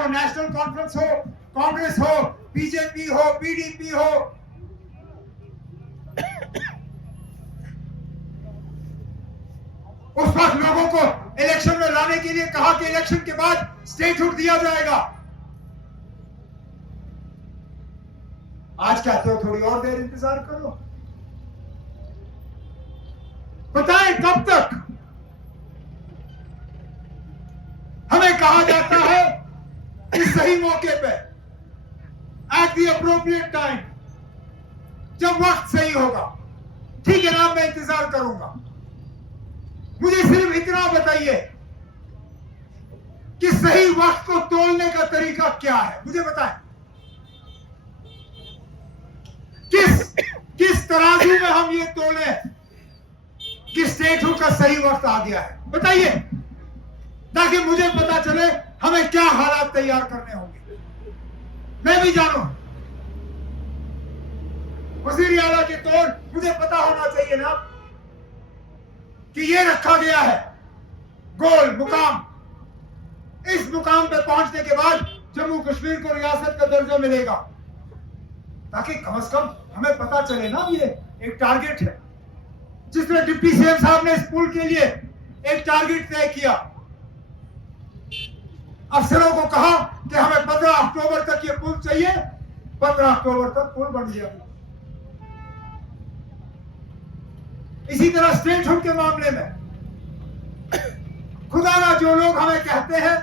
चाहे वो national conference हो, कांग्रेस हो, बीजेपी हो, पीडीपी हो, उस वक्त लोगों को इलेक्शन में लाने के लिए कहा कि इलेक्शन के बाद स्टेटहुड दिया जाएगा। आज कहते हो थोड़ी और देर इंतजार करो। बताएं कब तक? हमें कहा जाता है कि सही मौके पे, एट द अप्रोप्रिएट टाइम, जब वक्त सही होगा, ठीक है ना, मैं इंतजार करूंगा। मुझे सिर्फ इतना बताइए कि सही वक्त को तोलने का तरीका क्या है, मुझे बताएं। किस तराजू में हम ये तोले कि स्टेटहुड का सही वक्त आ गया है, बताइए, ताकि मुझे पता चले हमें क्या हालात तैयार करने होंगे, मैं भी जानूं। वजीर आला के तौर मुझे पता होना चाहिए ना कि ये रखा गया है गोल मुकाम। इस मुकाम पे पहुंचने के बाद जम्मू कश्मीर को रियासत का दर्जा मिलेगा, ताकि कम से कम हमें पता चले ना। ये एक टारगेट है, जिसमें डिप्टी सीएम साहब ने इस पुल के लिए एक टारगेट तय किया। अफसरों को कहा कि हमें 15 अक्टूबर तक ये पुल चाहिए, 15 अक्टूबर तक पुल बन गया। इसी तरह स्टेटहुड के मामले में खुदा ना जो लोग हमें कहते हैं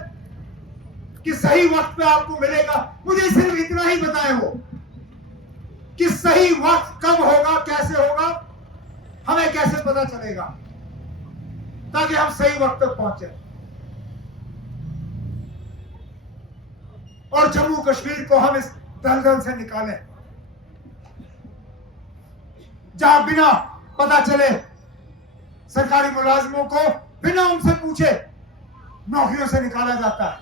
कि सही वक्त पे आपको मिलेगा, मुझे सिर्फ इतना ही बताएं वो कि सही वक्त कब होगा, कैसे होगा, हमें कैसे पता चलेगा, ताकि हम सही वक्त तक पहुंचे और जम्मू कश्मीर को हम इस दलदल से निकालें जहां बिना पता चले सरकारी मुलाजिमों को बिना उनसे पूछे नौकरियों से निकाला जाता है,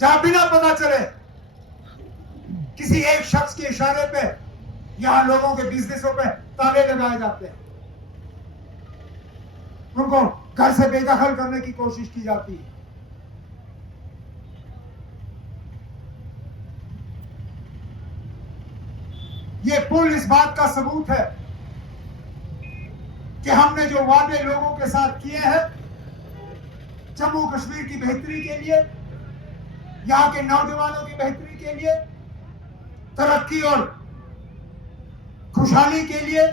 जहां बिना पता चले किसी एक शख्स के इशारे पे यहां लोगों के बिजनेसों पे ताले लगाए जाते हैं, उनको घर से बेदखल करने की कोशिश की जाती है। ये पुल इस बात का सबूत है कि हमने जो वादे लोगों के साथ किए हैं जम्मू कश्मीर की बेहतरी के लिए, यहां के नौजवानों की बेहतरी के लिए, तरक्की और खुशहाली के लिए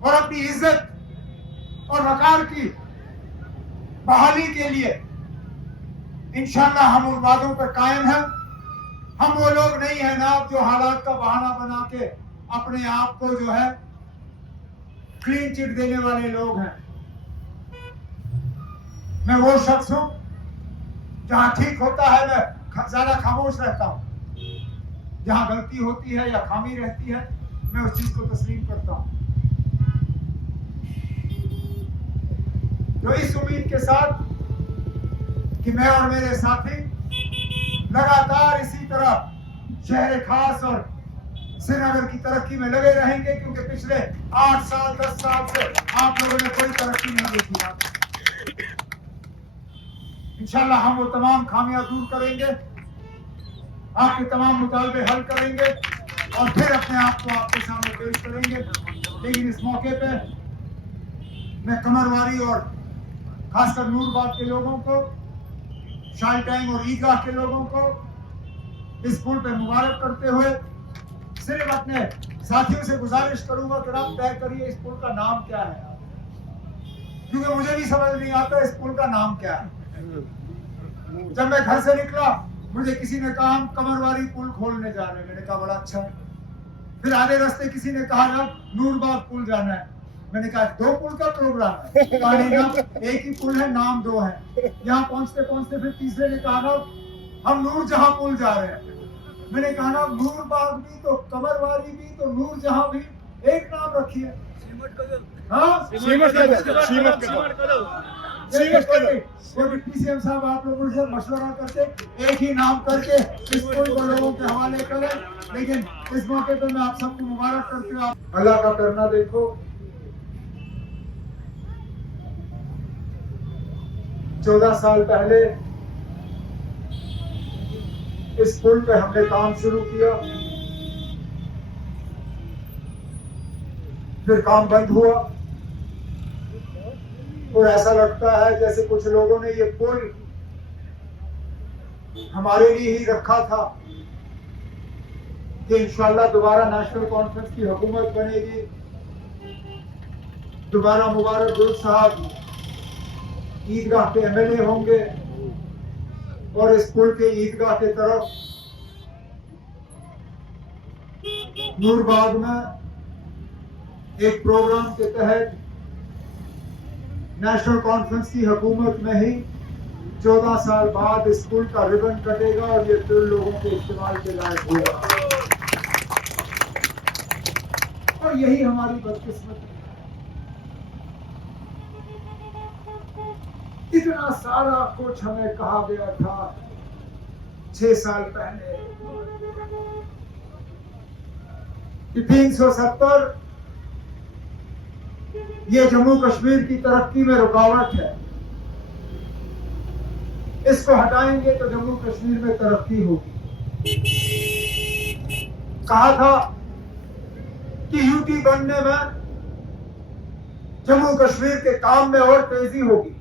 और अपनी इज्जत और वकार की बहाली के लिए, इंशाअल्लाह हम उन वादों पर कायम हैं। हम वो लोग नहीं है ना जो हालात का बहाना बना के अपने आप को जो है क्लीन चिट देने वाले लोग हैं। मैं वो शख्स हूं जहां ठीक होता है मैं ज्यादा खामोश रहता हूं, जहां गलती होती है या खामी रहती है मैं उस चीज को तस्लीम करता हूं। तो इस उम्मीद के साथ कि मैं और मेरे साथी लगातार इसी तरह शहर खास और श्रीनगर की तरक्की में लगे रहेंगे, क्योंकि पिछले 8 साल 10 साल से आप लोगों ने कोई तरक्की नहीं देखी। इंशाल्लाह हम वो तमाम खामियां दूर करेंगे, आपके तमाम मुतालबे हल करेंगे और फिर अपने आप को आपके सामने पेश करेंगे। लेकिन इस मौके पे मैं कमरवारी और खासकर नूरबाग के लोगों को, शालटैंग और ईदगाह के लोगों को इस पुल पे मुबारक करते हुए सिर्फ अपने साथियों से गुजारिश करूंगा कि आप तय करिए इस पुल का नाम क्या है, क्योंकि मुझे भी समझ नहीं आता इस पुल का नाम क्या है। जब मैं घर से निकला मुझे किसी ने कहा हम कमरवारी पुल खोलने जा रहे हैं, मैंने कहा बड़ा अच्छा है। फिर आधे रास्ते किसी ने कहा ना नूरबाग पुल जाना है, मैंने कहा 2 पुल का प्रोग्राम है, कहा नहीं ना एक ही पुल है, नाम 2 है। यहाँ पहुंचते पहुंचते फिर तीसरे ने कहा ना हम नूरजहां पुल जा रहे हैं, मैंने कहा ना नूरबाग भी तो कमरवारी भी तो नूरजहां भी, एक नाम रखिए। सीएम साहब आप लोगों से मशवरा करके एक ही नाम करके इस पुल को लोगों के हवाले करें। लेकिन इस मौके पर मैं आप सबको मुबारक करते हुए अल्लाह का करना देखो, 14 साल पहले इस पुल पे हमने काम शुरू किया, फिर काम बंद हुआ और ऐसा लगता है जैसे कुछ लोगों ने ये पुल हमारे लिए ही रखा था कि इंशाल्लाह दोबारा नेशनल कॉन्फ्रेंस की हुकूमत बनेगी, दोबारा मुबारक गुल साहब ईदगाह के एमएलए होंगे और इस पुल के ईदगाह के तरफ नूरबाग में एक प्रोग्राम के तहत नेशनल कॉन्फ्रेंस की हुकूमत में ही 14 साल बाद इस पुल का रिबन कटेगा और ये पुल लोगों के इस्तेमाल के लायक होगा। और यही हमारी बदकिस्मती है। इतना सारा कुछ हमें कहा गया था 6 साल पहले कि 370 ये जम्मू कश्मीर की तरक्की में रुकावट है, इसको हटाएंगे तो जम्मू कश्मीर में तरक्की होगी। कहा था कि यूटी बनने में जम्मू कश्मीर के काम में और तेजी होगी।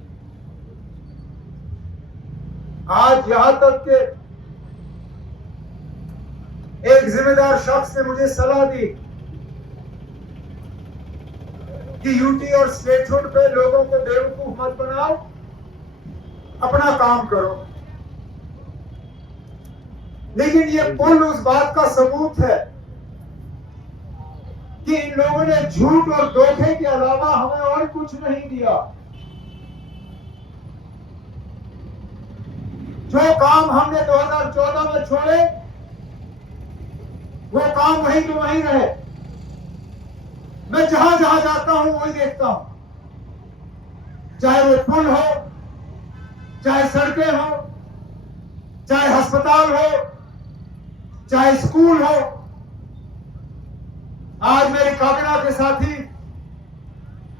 आज यहां तक के एक जिम्मेदार शख्स ने मुझे सलाह दी कि यूटी और स्टेटहुड पे लोगों को बेवकूफ मत बनाओ, अपना काम करो। लेकिन ये पुल उस बात का सबूत है कि इन लोगों ने झूठ और धोखे के अलावा हमें और कुछ नहीं दिया। जो काम हमने 2014 में छोड़े वो काम वहीं के वहीं रहे। मैं जहां जहां जाता हूं वही देखता हूं, चाहे वो पुल हो, चाहे सड़कें हो, चाहे अस्पताल हो, चाहे स्कूल हो। आज मेरे काबिना के साथी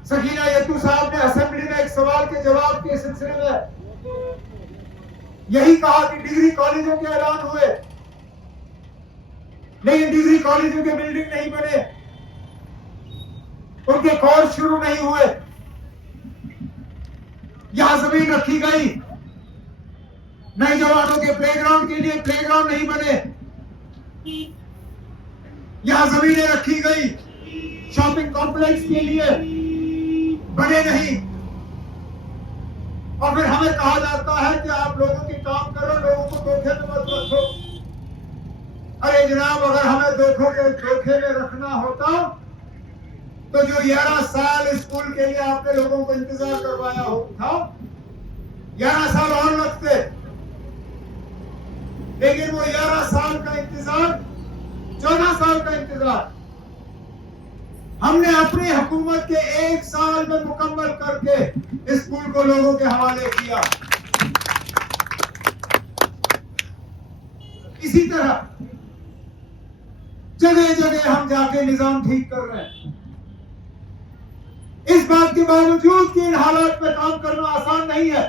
सकीना यत्तू साहब ने असेंबली में एक सवाल के जवाब के सिलसिले में यही कहा कि डिग्री कॉलेजों के ऐलान हुए, लेकिन डिग्री कॉलेजों के बिल्डिंग नहीं बने, उनके कोर्स शुरू नहीं हुए। यहां जमीन रखी गई, नए जवानों के प्लेग्राउंड के लिए प्लेग्राउंड नहीं बने। यहां जमीनें रखी गई, शॉपिंग कॉम्प्लेक्स के लिए बने नहीं। और फिर हमें कहा जाता है कि आप लोगों के काम करो, लोगों को धोखे में मत रखो। अरे जनाब, अगर हमें धोखे में रखना होता तो जो 11 साल स्कूल के लिए आपने लोगों को इंतजार करवाया था 11 साल और लगते। लेकिन वो 11 साल का इंतजार 14 साल का इंतजार हमने अपनी हुकूमत के 1 साल में मुकम्मल करके इस पुल को लोगों के हवाले किया। इसी तरह जगह जगह हम जाके निजाम ठीक कर रहे हैं। इस बात के बावजूद कि इन हालात में काम करना आसान नहीं है।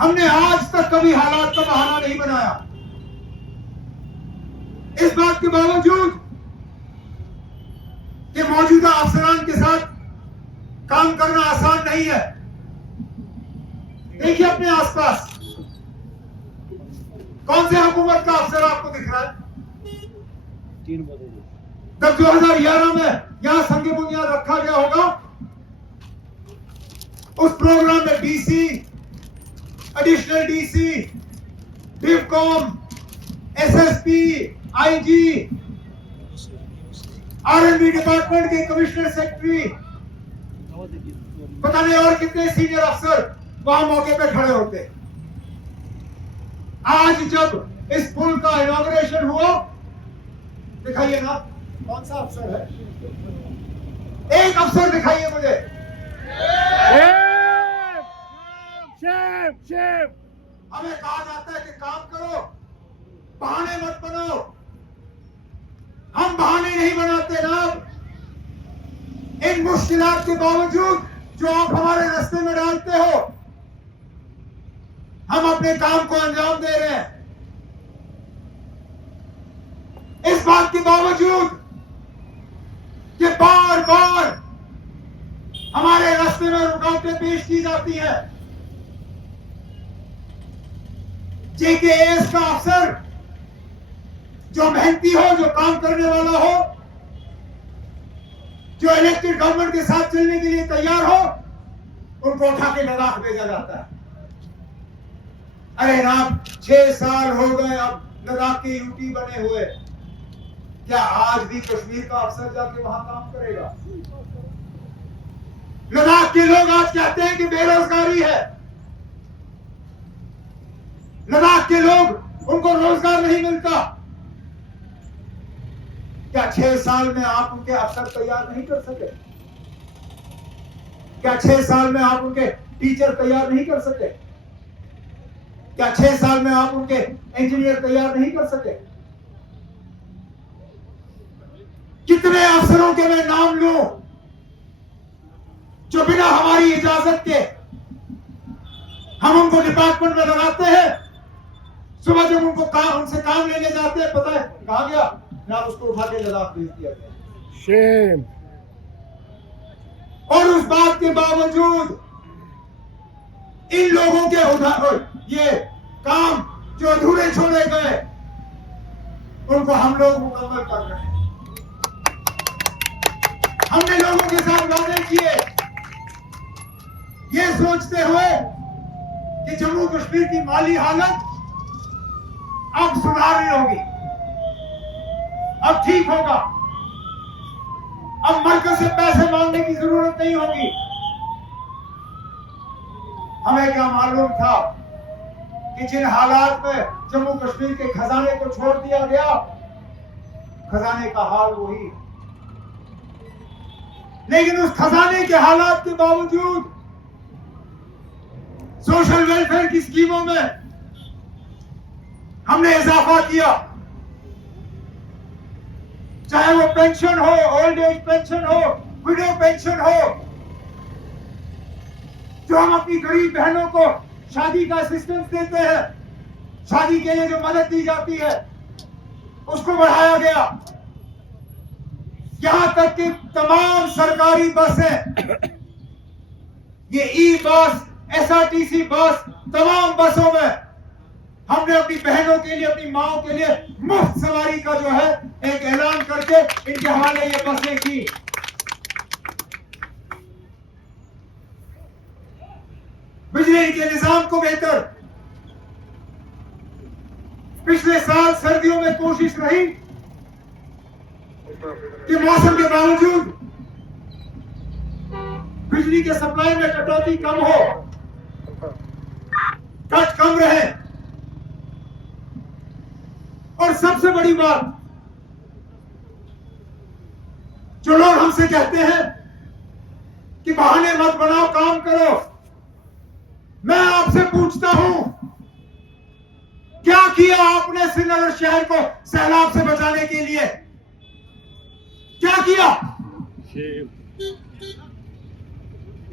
हमने आज तक कभी हालात का बहाना नहीं बनाया। इस बात के बावजूद कि मौजूदा अफसरान के साथ काम करना आसान नहीं है। देखिए अपने आसपास कौन से हुकूमत का अफसर आपको दिख रहा है? जब 2011 में यहां संग बुनियाद रखा गया होगा, उस प्रोग्राम में DC, additional DC, divcom, SSP, IG, R N B department के कमिश्नर सेक्रेटरी, पता नहीं और कितने सीनियर अफसर वहां मौके पे खड़े होते। आज जब इस पुल का इनॉग्रेशन हुआ, दिखाइए ना कौन सा अफसर है, एक अफसर दिखाइए मुझे। हमें कहा जाता है कि काम करो, बहाने मत बनाओ। हम बहाने नहीं बनाते ना। इन मुश्किलात के बावजूद जो आप हमारे रास्ते में डालते हो, हम अपने काम को अंजाम दे रहे हैं। इस बात के बावजूद कि बार बार हमारे रास्ते में रुकावटें पेश की जाती है, जेकेएस का अफसर जो मेहनती हो, जो काम करने वाला हो, जो इलेक्टेड गवर्नमेंट के साथ चलने के लिए तैयार हो, उनको उठा के लद्दाख भेजा जाता है। अरे रात 6 साल हो गए अब लद्दाख के यूटी बने हुए, क्या आज भी कश्मीर का अफसर जाके वहां काम करेगा? लद्दाख के लोग आज कहते हैं कि बेरोजगारी है। लद्दाख के लोग, उनको रोजगार नहीं मिलता। क्या 6 साल में आप उनके अफसर तैयार नहीं कर सके? क्या 6 साल में आप उनके टीचर तैयार नहीं कर सके? क्या 6 साल में आप उनके इंजीनियर तैयार नहीं कर सके? कितने अफसरों के मैं नाम लूं जो बिना हमारी इजाजत के हम उनको डिपार्टमेंट में लगाते हैं, सुबह जब उनसे काम लेने जाते हैं, पता है कहां गया ना, उसको उठा के लद्दाख भेज दिया गया। शेम। और उस बात के बावजूद इन लोगों के ये काम जो अधूरे छोड़े गए, उनको हम लोग मुकम्मल कर रहे हैं। हमने लोगों के साथ वादे किए, ये सोचते हुए कि जम्मू कश्मीर की माली हालत अब सुधारनी होगी, अब ठीक होगा, अब मरकज से पैसे मांगने की जरूरत नहीं होगी। हमें क्या मालूम था कि जिन हालात में जम्मू कश्मीर के खजाने को छोड़ दिया गया, खजाने का हाल वही। लेकिन उस खजाने के हालात के बावजूद सोशल वेलफेयर की स्कीमों में हमने इजाफा किया, चाहे वो पेंशन हो, ओल्ड एज पेंशन हो, विडो पेंशन हो, जो हम अपनी गरीब बहनों को शादी का असिस्टेंस देते हैं, शादी के लिए जो मदद दी जाती है, उसको बढ़ाया गया। यहां तक कि तमाम सरकारी बसें, ये ई बस, एसआरटीसी बस, तमाम बसों में हमने अपनी बहनों के लिए, अपनी माओ के लिए मुफ्त सवारी का जो है एक ऐलान करके इनके हवाले ये बसें की। बिजली के निजाम को बेहतर, पिछले साल सर्दियों में कोशिश रही कि मौसम के बावजूद बिजली के सप्लाई में कटौती कम हो, कट कम रहे। और सबसे बड़ी बात, जो लोग हमसे कहते हैं कि बहाने मत बनाओ, काम करो, मैं आपसे पूछता हूं, क्या किया आपने श्रीनगर शहर को सैलाब से बचाने के लिए? क्या किया?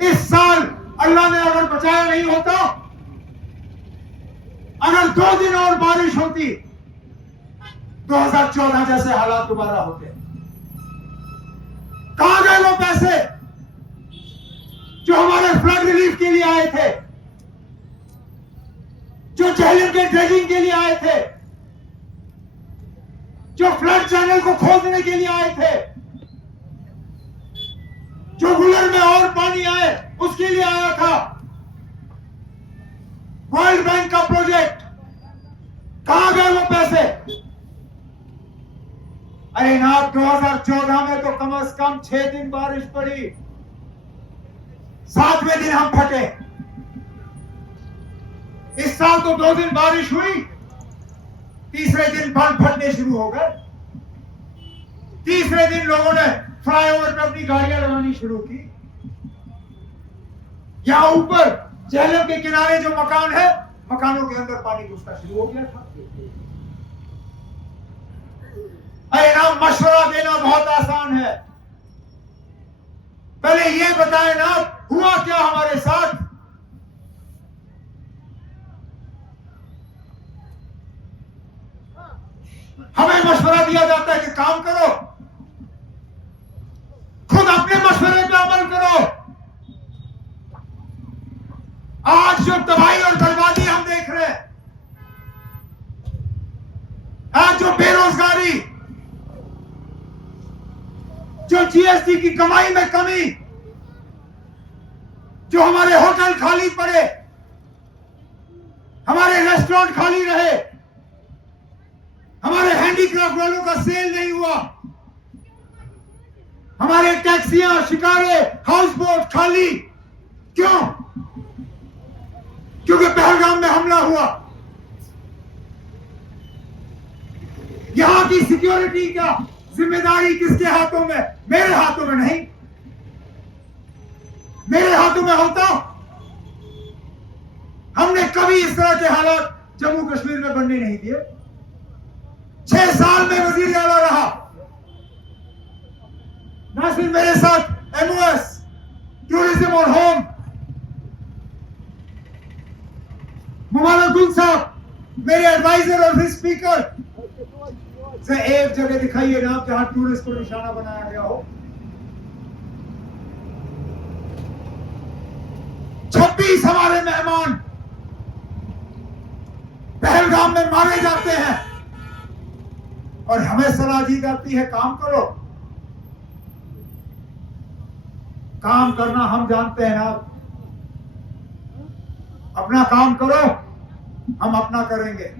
इस साल अल्लाह ने अगर बचाया नहीं होता, अगर 2 दिन और बारिश होती, 2014 जैसे हालात दोबारा होते। कहां गए वो पैसे जो हमारे फ्लड रिलीफ के लिए आए थे, जो झेलम के ड्रेजिंग के लिए आए थे, जो फ्लड चैनल को खोदने के लिए आए थे, जो गुलर में और पानी आए उसके लिए आया था? वर्ल्ड बैंक का प्रोजेक्ट, कहां गए वो पैसे? अरे ना, 2014 में तो कम से कम 6 दिन बारिश पड़ी, 7वें दिन हम फटे। इस साल तो 2 दिन बारिश हुई, तीसरे दिन बंद फटने शुरू हो गए। तीसरे दिन लोगों ने फ्लाईओवर पर अपनी गाड़ियां लगानी शुरू की। यहां ऊपर झेलम के किनारे जो मकान है, मकानों के अंदर पानी घुसना शुरू हो गया था। अरे ना, मशवरा देना बहुत आसान है, पहले ये बताएं ना हुआ क्या हमारे साथ? हमें मशवरा दिया जाता है कि काम करो, खुद अपने मशवरे पे अमल करो। आज जो तबाही और बर्बादी हम देख रहे हैं, आज जो बेरोजगारी, जो जीएसटी की कमाई में कमी, जो हमारे होटल खाली पड़े, हमारे रेस्टोरेंट खाली रहे, हमारे हैंडीक्राफ्ट वालों का सेल नहीं हुआ, हमारे टैक्सियां, शिकारे, हाउस बोट खाली, क्यों? क्योंकि पहलगाम में हमला हुआ। यहां की सिक्योरिटी का जिम्मेदारी किसके हाथों में? मेरे हाथों में नहीं। मेरे हाथों में होता, हमने कभी इस तरह के हालात जम्मू कश्मीर में बनने नहीं दिए। 6 साल में वजीर आला रहा, ना सिर्फ मेरे साथ एमओएस, टूरिज्म और होम, मुबारक गुल साहब मेरे एडवाइजर और स्पीकर से एक जगह दिखाइए ना जहां टूरिस्ट को निशाना बनाया गया हो। 26 हमारे मेहमान पहलगाम में मारे जाते हैं और हमें सलाह दी जाती है काम करो। काम करना हम जानते हैं ना, अपना काम करो, हम अपना करेंगे।